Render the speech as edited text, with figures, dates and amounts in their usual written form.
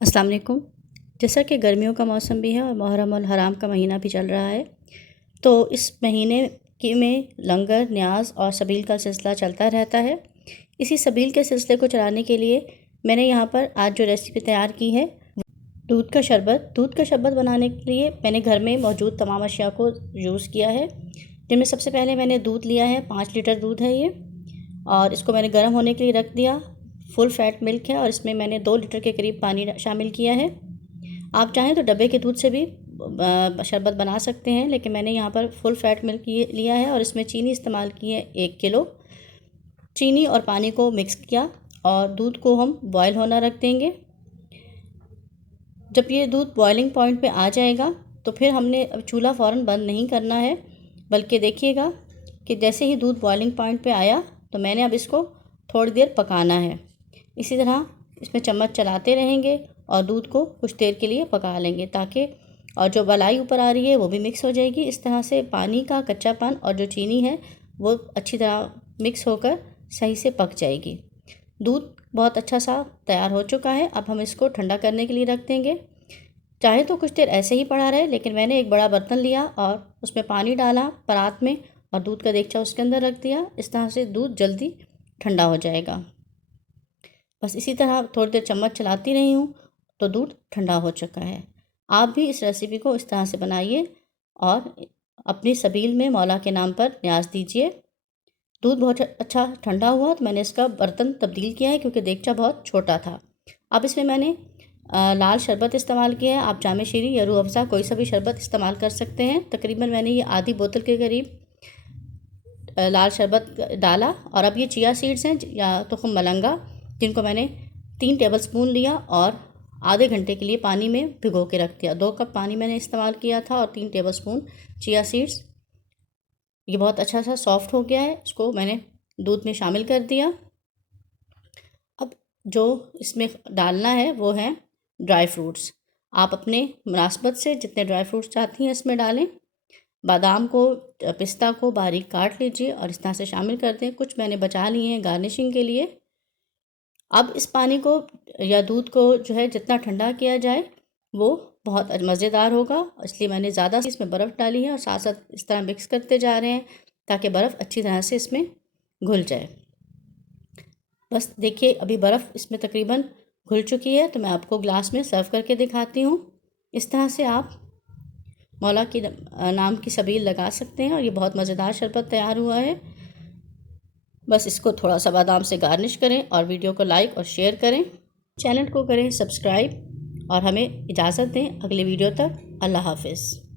अस्सलाम वालेकुम। जैसा कि गर्मियों का मौसम भी है और मुहर्रम और हराम का महीना भी चल रहा है, तो इस महीने में लंगर, न्याज़ और सबील का सिलसिला चलता रहता है। इसी सबील के सिलसिले को चलाने के लिए मैंने यहाँ पर आज जो रेसिपी तैयार की है, दूध का शरबत। दूध का शरबत बनाने के लिए मैंने घर में मौजूद तमाम अशिया को यूज़ किया है, जिनमें सबसे पहले मैंने दूध लिया है। 5 लीटर दूध है ये, और इसको मैंने गर्म होने के लिए रख दिया। फुल फैट मिल्क है और इसमें मैंने 2 लीटर के करीब पानी शामिल किया है। आप चाहें तो डब्बे के दूध से भी शरबत बना सकते हैं, लेकिन मैंने यहाँ पर फुल फैट मिल्क लिया है और इसमें चीनी इस्तेमाल की है 1 किलो। चीनी और पानी को मिक्स किया और दूध को हम बॉयल होना रख देंगे। जब ये दूध बॉइलिंग पॉइंट पे आ जाएगा तो फिर हमने अब चूल्हा फ़ौरन बंद नहीं करना है, बल्कि देखिएगा कि जैसे ही दूध बॉइलिंग पॉइंट पे आया तो मैंने अब इसको थोड़ी देर पकाना है। इसी तरह इसमें चम्मच चलाते रहेंगे और दूध को कुछ देर के लिए पका लेंगे, ताकि और जो मलाई ऊपर आ रही है वो भी मिक्स हो जाएगी। इस तरह से पानी का कच्चापन और जो चीनी है वो अच्छी तरह मिक्स होकर सही से पक जाएगी। दूध बहुत अच्छा सा तैयार हो चुका है। अब हम इसको ठंडा करने के लिए रख देंगे। चाहे तो कुछ देर ऐसे ही पड़ा रहे, लेकिन मैंने एक बड़ा बर्तन लिया और उसमें पानी डाला परात में और दूध का देगचा उसके अंदर रख दिया। इस तरह से दूध जल्दी ठंडा हो जाएगा। बस इसी तरह थोड़ी देर चम्मच चलाती रही हूँ तो दूध ठंडा हो चुका है। आप भी इस रेसिपी को इस तरह से बनाइए और अपनी सबील में मौला के नाम पर न्याज दीजिए। दूध बहुत अच्छा ठंडा हुआ तो मैंने इसका बर्तन तब्दील किया है, क्योंकि देगचा बहुत छोटा था। अब इसमें मैंने लाल शरबत इस्तेमाल किया है। आप जामे शीरी या रूह अफ़ज़ा कोई सा भी शरबत इस्तेमाल कर सकते हैं। तकरीबन मैंने ये आधी बोतल के करीब लाल शरबत डाला। और अब ये चिया सीड्स हैं या तुख़्म मलंगा, जिनको मैंने 3 टेबलस्पून लिया और आधे घंटे के लिए पानी में भिगो के रख दिया। 2 कप पानी मैंने इस्तेमाल किया था और 3 टेबलस्पून चिया सीड्स। ये बहुत अच्छा सा सॉफ्ट हो गया है। इसको मैंने दूध में शामिल कर दिया। अब जो इसमें डालना है वो है ड्राई फ्रूट्स। आप अपने मुनासबत से जितने ड्राई फ्रूट्स चाहती हैं इसमें डालें। बादाम को, पिस्ता को बारीक काट लीजिए और इस तरह से शामिल कर दें। कुछ मैंने बचा लिए हैं गार्निशिंग के लिए। अब इस पानी को या दूध को जो है जितना ठंडा किया जाए वो बहुत मज़ेदार होगा, इसलिए मैंने ज़्यादा इसमें बर्फ़ डाली है और साथ साथ इस तरह मिक्स करते जा रहे हैं ताकि बर्फ़ अच्छी तरह से इसमें घुल जाए। बस देखिए, अभी बर्फ़ इसमें तकरीबन घुल चुकी है, तो मैं आपको ग्लास में सर्व करके दिखाती हूँ। इस तरह से आप मौला की नाम की सबील लगा सकते हैं और ये बहुत मज़ेदार शरबत तैयार हुआ है। बस इसको थोड़ा सा बादाम से गार्निश करें और वीडियो को लाइक और शेयर करें। चैनल को करें सब्सक्राइब और हमें इजाज़त दें अगली वीडियो तक। अल्लाह हाफ़िज़।